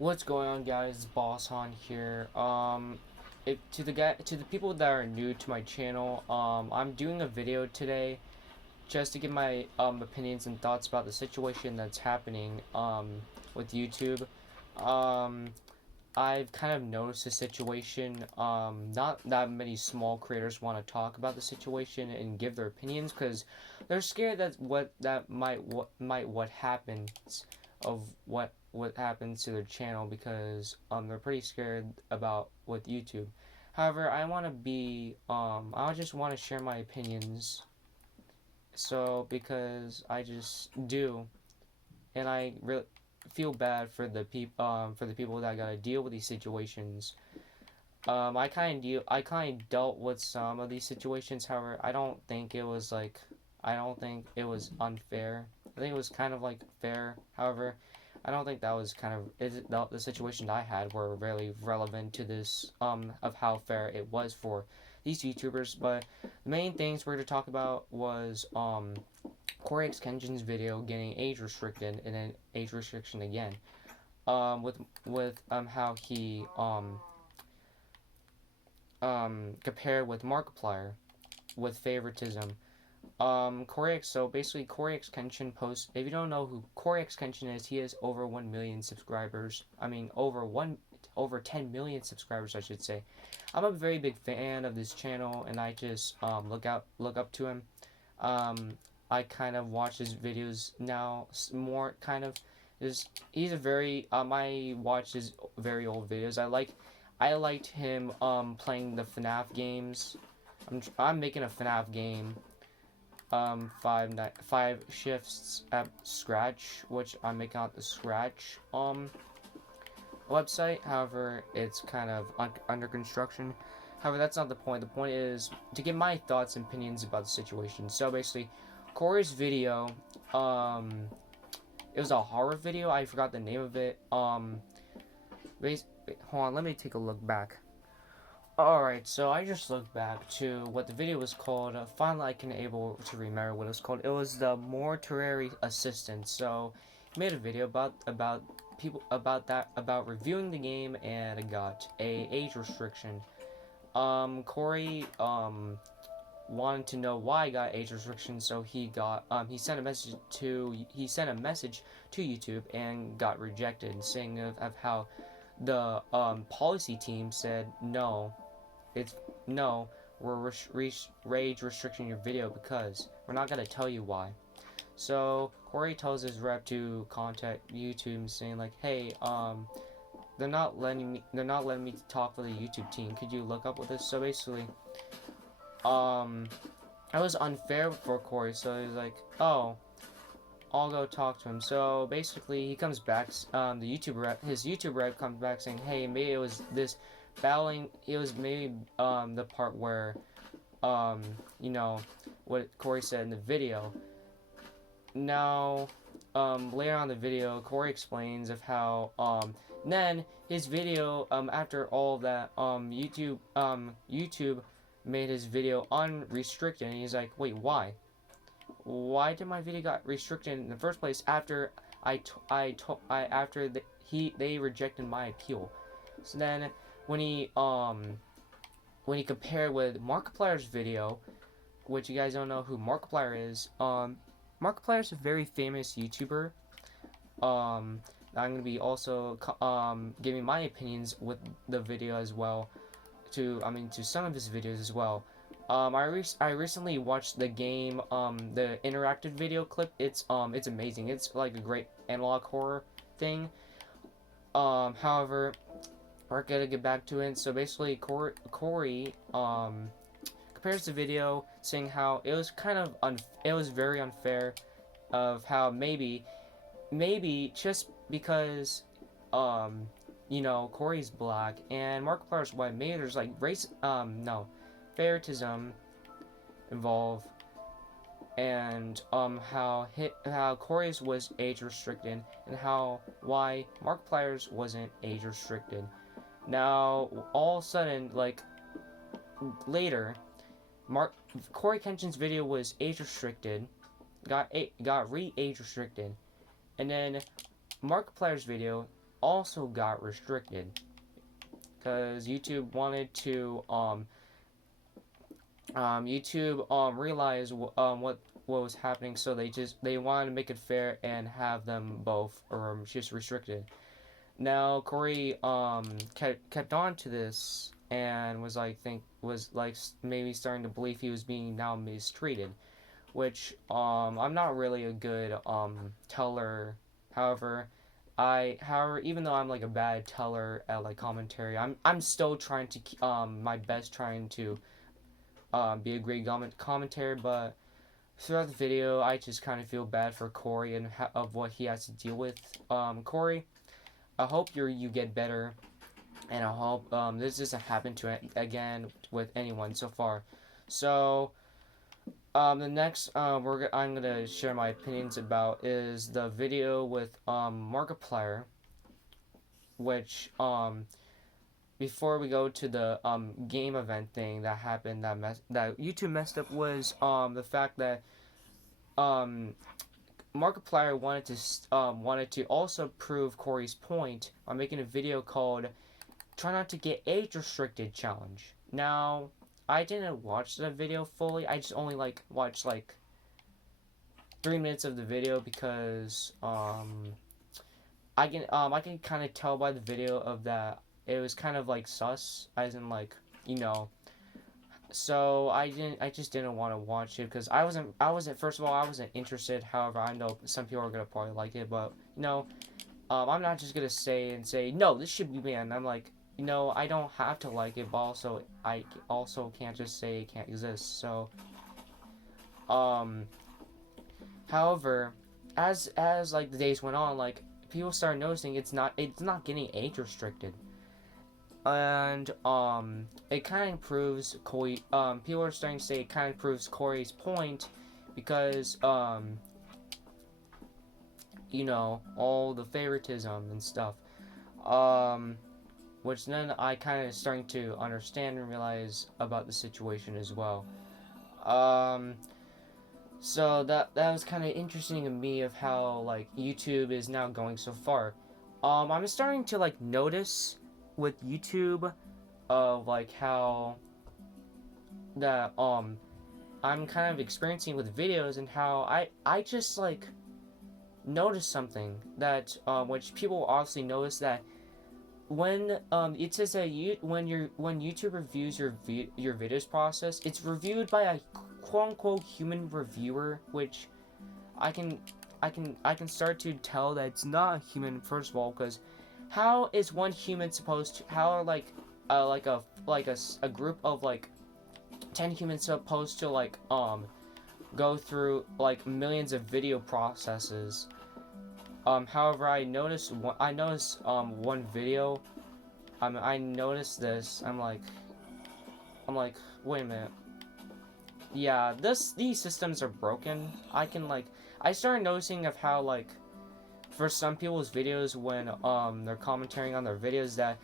What's going on, guys? Boss Han here. To the people that are new to my channel, I'm doing a video today just to give my opinions and thoughts about the situation that's happening with YouTube. Um, I've kind of noticed the situation. Not that many small creators want to talk about the situation and give their opinions because they're scared that what happens of what happens to their channel because they're pretty scared about with YouTube. However, I just want to share my opinions. So because I just do, and I really feel bad for the people that gotta deal with these situations. I kind of dealt with some of these situations. However, I don't think it was unfair. I think it was kind of like fair. However, I don't think that was kind of the situations I had were really relevant to this of how fair it was for these YouTubers. But the main things we're to talk about was Cory Kenshin's video getting age restricted and then age restriction again. With how he compared with Markiplier with favoritism. So basically, Cory Kenshin posts. If you don't know who Cory Kenshin is, he has over 1 million subscribers. I mean, over 10 million subscribers, I should say. I'm a very big fan of this channel, and I just look up to him. I kind of watch his videos now more. Kind of, is he's a very I watch his very old videos. I liked him playing the FNAF games. I'm making a FNAF game. Five shifts at scratch, which I'm making out the scratch website. However, it's kind of under construction. However, that's not the point. The point is to give my thoughts and opinions about the situation. So basically, Cory's video, it was a horror video. I forgot the name of it. Hold on, let me take a look back. Alright, so I just looked back to what the video was called. Finally, I can able to remember what it was called. It was the Mortuary Assistant. So, he made a video about reviewing the game, and it got a age restriction. Cory wanted to know why I got age restriction, so he sent a message to YouTube and got rejected, saying of how the policy team said no. It's no, we're rage restricting your video because we're not gonna tell you why. So Cory tells his rep to contact YouTube, saying like, hey, they're not letting me talk for the YouTube team. Could you look up with this? So basically, it was unfair for Cory. So he's like, oh, I'll go talk to him. So basically, he comes back. His YouTube rep comes back saying, hey, maybe it was this battling. It was maybe the part where what Cory said in the video. Now, later on in the video, Cory explains of how then his video after all that YouTube made his video unrestricted, and he's like, wait, why? Why did my video got restricted in the first place after they rejected my appeal? So then when he compared with Markiplier's video, which you guys don't know who Markiplier is, Markiplier is a very famous YouTuber. I'm gonna be also giving my opinions with the video as well, to some of his videos as well. I recently watched the game, the interactive video clip. It's amazing. It's like a great analog horror thing. However, we're gonna get back to it. So basically, Cory compares the video, saying how it was it was very unfair, of how maybe just because Cory's black and Markiplier's white, maybe there's like favoritism involved, and how Cory's was age restricted and why Markiplier's wasn't age restricted. Now all of a sudden, like later, Cory Kenshin's video was age restricted, got age restricted, and then Markiplier's video also got restricted because YouTube wanted to YouTube realized what was happening, so they wanted to make it fair and have them both just restricted. Now Cory kept on to this and was like maybe starting to believe he was being now mistreated, which I'm not really a good teller. However, even though I'm like a bad teller at like commentary, I'm still trying to my best trying to be a great commentary, but throughout the video, I just kind of feel bad for Cory and of what he has to deal with. Cory, I hope you get better, and I hope this doesn't happen to again with anyone so far. So the next I'm gonna share my opinions about is the video with Markiplier, which before we go to the game event thing that happened that YouTube messed up was the fact that um Markiplier wanted to also prove Cory's point by making a video called "Try Not to Get Age Restricted Challenge." Now, I didn't watch the video fully. I just only watched 3 minutes of the video because I can kind of tell by the video of that it was kind of like sus, as in you know. So I just didn't want to watch it because first of all I wasn't interested. However, I know some people are gonna probably like it, but I'm not just gonna say no, this should be banned. I'm like, I don't have to like it, but also I also can't just say it can't exist. So however, as like the days went on, like people started noticing it's not getting age restricted. And it kind of proves Cory. People are starting to say it kind of proves Cory's point because all the favoritism and stuff. Which then I kind of starting to understand and realize about the situation as well. So that was kind of interesting to me of how like YouTube is now going so far. I'm starting to notice with YouTube of how that I'm kind of experiencing with videos and how I just notice something that which people obviously notice that when it says that when YouTube reviews your videos process, it's reviewed by a quote unquote human reviewer, which I can start to tell that it's not a human first of all, because how is one human supposed to a group of 10 humans supposed to go through millions of video processes? However, I noticed one video. I noticed this. I'm like, wait a minute. Yeah, these systems are broken. I started noticing of how for some people's videos when they're commentating on their videos that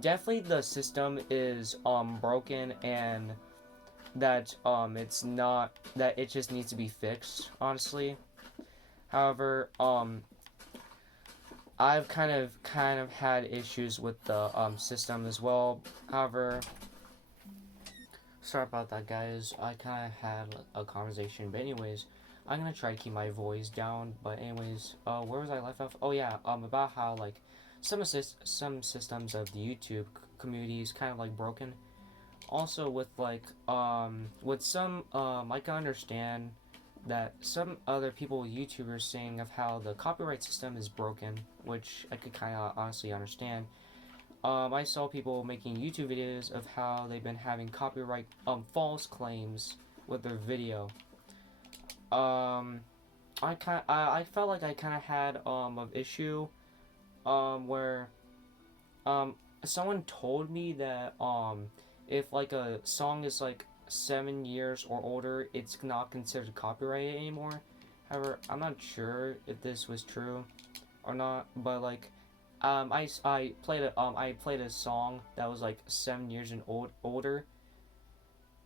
definitely the system is broken, and that it's not, that it just needs to be fixed, honestly. However, I've kind of had issues with the system as well. However, sorry about that, guys. I kind of had a conversation, but anyways, I'm gonna try to keep my voice down. But anyways, where was I left off? Oh yeah, about how some systems of the YouTube community is kind of broken. Also with with some I can understand that some other people, YouTubers, saying of how the copyright system is broken, which I could kind of honestly understand. I saw people making YouTube videos of how they've been having copyright false claims with their video. I felt like I kind of had an issue where someone told me that if a song is 7 years or older, it's not considered copyrighted anymore. However, I'm not sure if this was true or not, but I played a song that was 7 years and older,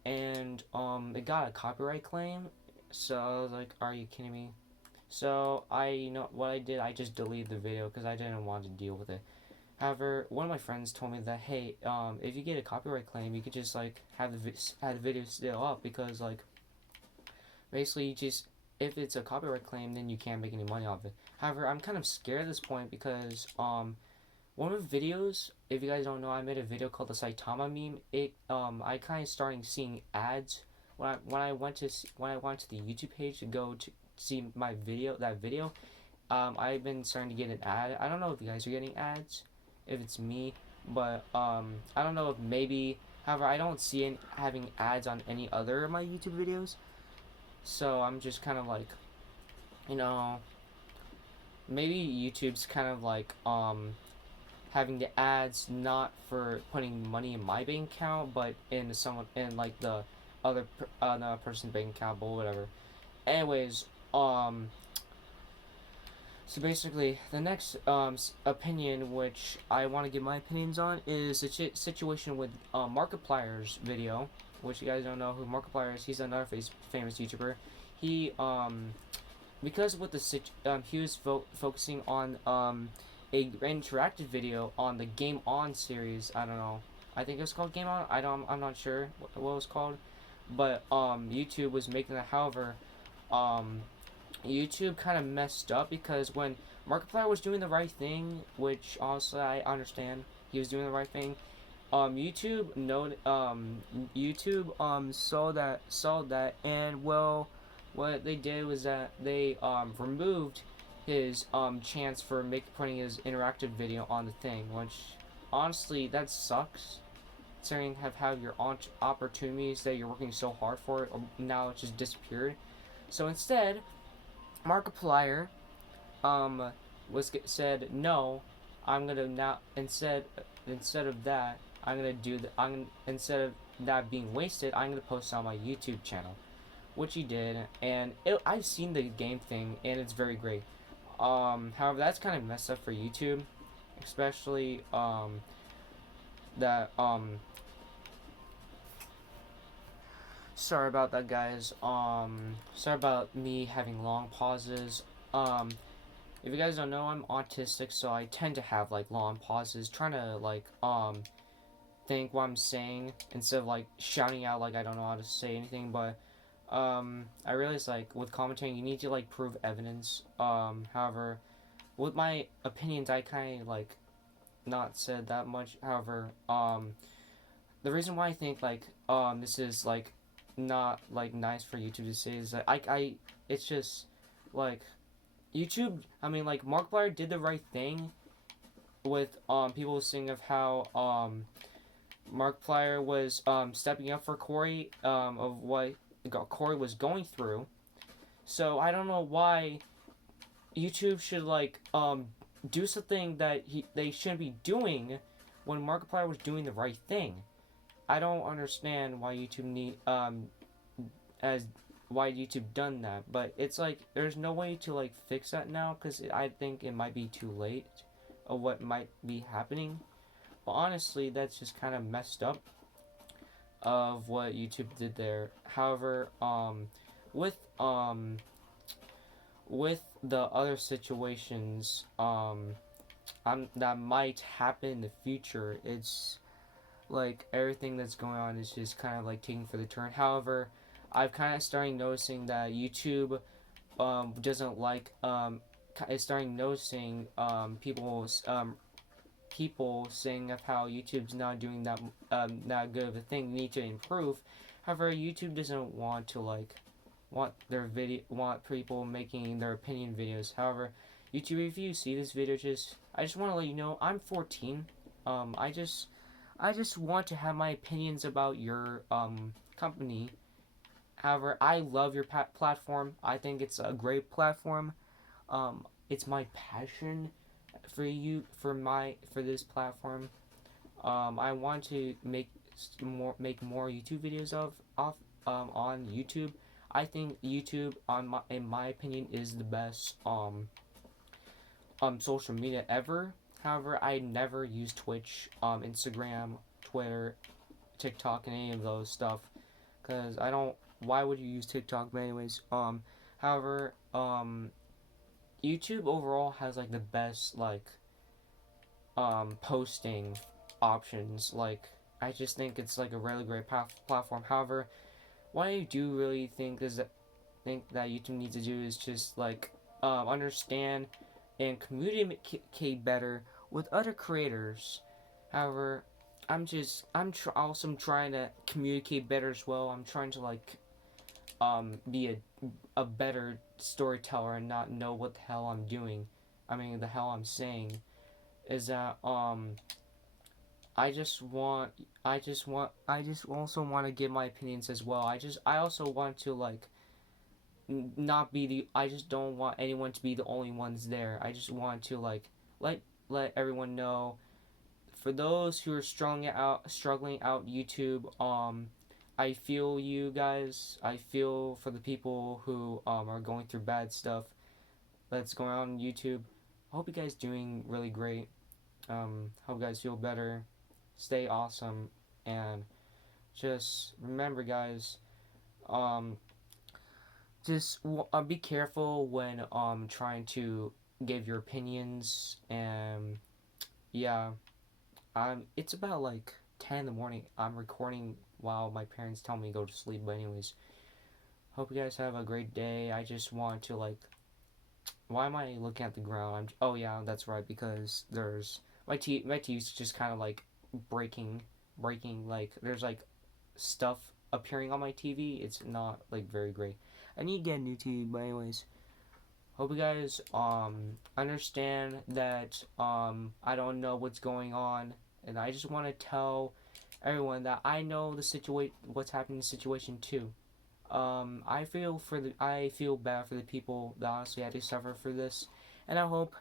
and it got a copyright claim. So I was like, are you kidding me? So what I did, I just deleted the video because I didn't want to deal with it. However, one of my friends told me that, hey, if you get a copyright claim, you could just like have the video still up, because like basically you just, if it's a copyright claim, then you can't make any money off it. However, I'm kind of scared at this point because one of the videos, if you guys don't know, I made a video called the Saitama meme. I kind of starting seeing ads when I went to the YouTube page to go to see my video. I've been starting to get an ad. I don't know if you guys are getting ads, if it's me, but I don't know if maybe. However, I don't see having ads on any other of my YouTube videos, so I'm just kind of like, you know, maybe YouTube's kind of like having the ads not for putting money in my bank account, but in like the another person's bank account, but whatever. Anyways, so basically, the next opinion, which I want to give my opinions on, is the situation with Markiplier's video, which you guys don't know who Markiplier is. He's another famous YouTuber. He because with he was focusing on a interactive video on the Game On series. I don't know. I think it was called Game On. I'm not sure what it was called, but YouTube was making that. However, YouTube kind of messed up because when Markiplier was doing the right thing, which honestly I understand, he was doing the right thing. YouTube saw that, and well, what they did was that they removed his chance for putting his interactive video on the thing, which honestly that sucks. Considering have your opportunities that you're working so hard for, now it just disappeared. So instead, Markiplier said no. I'm gonna now instead of that, I'm gonna do the I'm instead of that being wasted, I'm gonna post on my YouTube channel, which he did, and I've seen the game thing, and it's very great. However, that's kind of messed up for YouTube, especially that Sorry about that, guys. Sorry about me having long pauses. If you guys don't know, I'm autistic, so I tend to have like long pauses, trying to like think what I'm saying instead of like shouting out like I don't know how to say anything. But I realize like with commentating, you need to like prove evidence. However, with my opinions, I kind of like not said that much. However, the reason why I think like this is like not like nice for YouTube to say is that it's just like YouTube. I mean, like Markiplier did the right thing with people saying of how Markiplier was stepping up for Cory, of what Cory was going through. So I don't know why YouTube should like do something that they shouldn't be doing when Markiplier was doing the right thing. I don't understand why YouTube as why YouTube done that, but it's like there's no way to like fix that now, because I think it might be too late of what might be happening. But honestly, that's just kind of messed up of what YouTube did there. However, with um with the other situations that might happen in the future, it's like everything that's going on is just kind of like taking for the turn. However, I've kind of starting noticing that YouTube doesn't like is starting noticing people saying of how YouTube's not doing that good of a thing, need to improve. However, YouTube doesn't want to like want people making their opinion videos. However, YouTube, if you see this video, I just want to let you know I'm 14. I just want to have my opinions about your company. However, I love your platform. I think it's a great platform. It's my passion for this platform. I want to make more YouTube videos on YouTube. I think YouTube, in my opinion, is the best social media ever. However, I never use Twitch, Instagram, Twitter, TikTok, and any of those stuff, because I don't. Why would you use TikTok? But anyways, however, YouTube overall has like the best like posting options. Like I just think it's like a really great platform. However, what I do really think that YouTube needs to do is just like understand and communicate better with other creators. However, I'm trying to communicate better as well. I'm trying to like be a better storyteller and not know what the hell I'm doing. I mean the hell I'm saying is that I just also want to give my opinions as well. I also want to like not be the I just don't want anyone to be the only ones there. I just want to like let everyone know, for those who are struggling out YouTube, I feel you guys. I feel for the people who are going through bad stuff that's going on YouTube. I hope you guys doing really great. Hope you guys feel better. Stay awesome, and just remember, guys. Um, just be careful when trying to give your opinions, and yeah, it's about like 10 in the morning. I'm recording while my parents tell me to go to sleep. But anyways, hope you guys have a great day. I just want to like, why am I looking at the ground? Oh yeah, that's right, because there's my teeth just kind of like breaking like there's like stuff appearing on my TV. It's not like very great. I need to get a new TV, but anyways, hope you guys understand that I don't know what's going on, and I just want to tell everyone that I know what's happening in the situation too. I feel bad for the people that honestly had to suffer for this, and I hope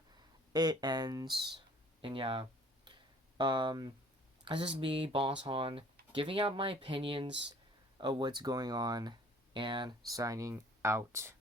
it ends. And yeah, um, this is me, Boss Han, giving out my opinions of what's going on and signing out.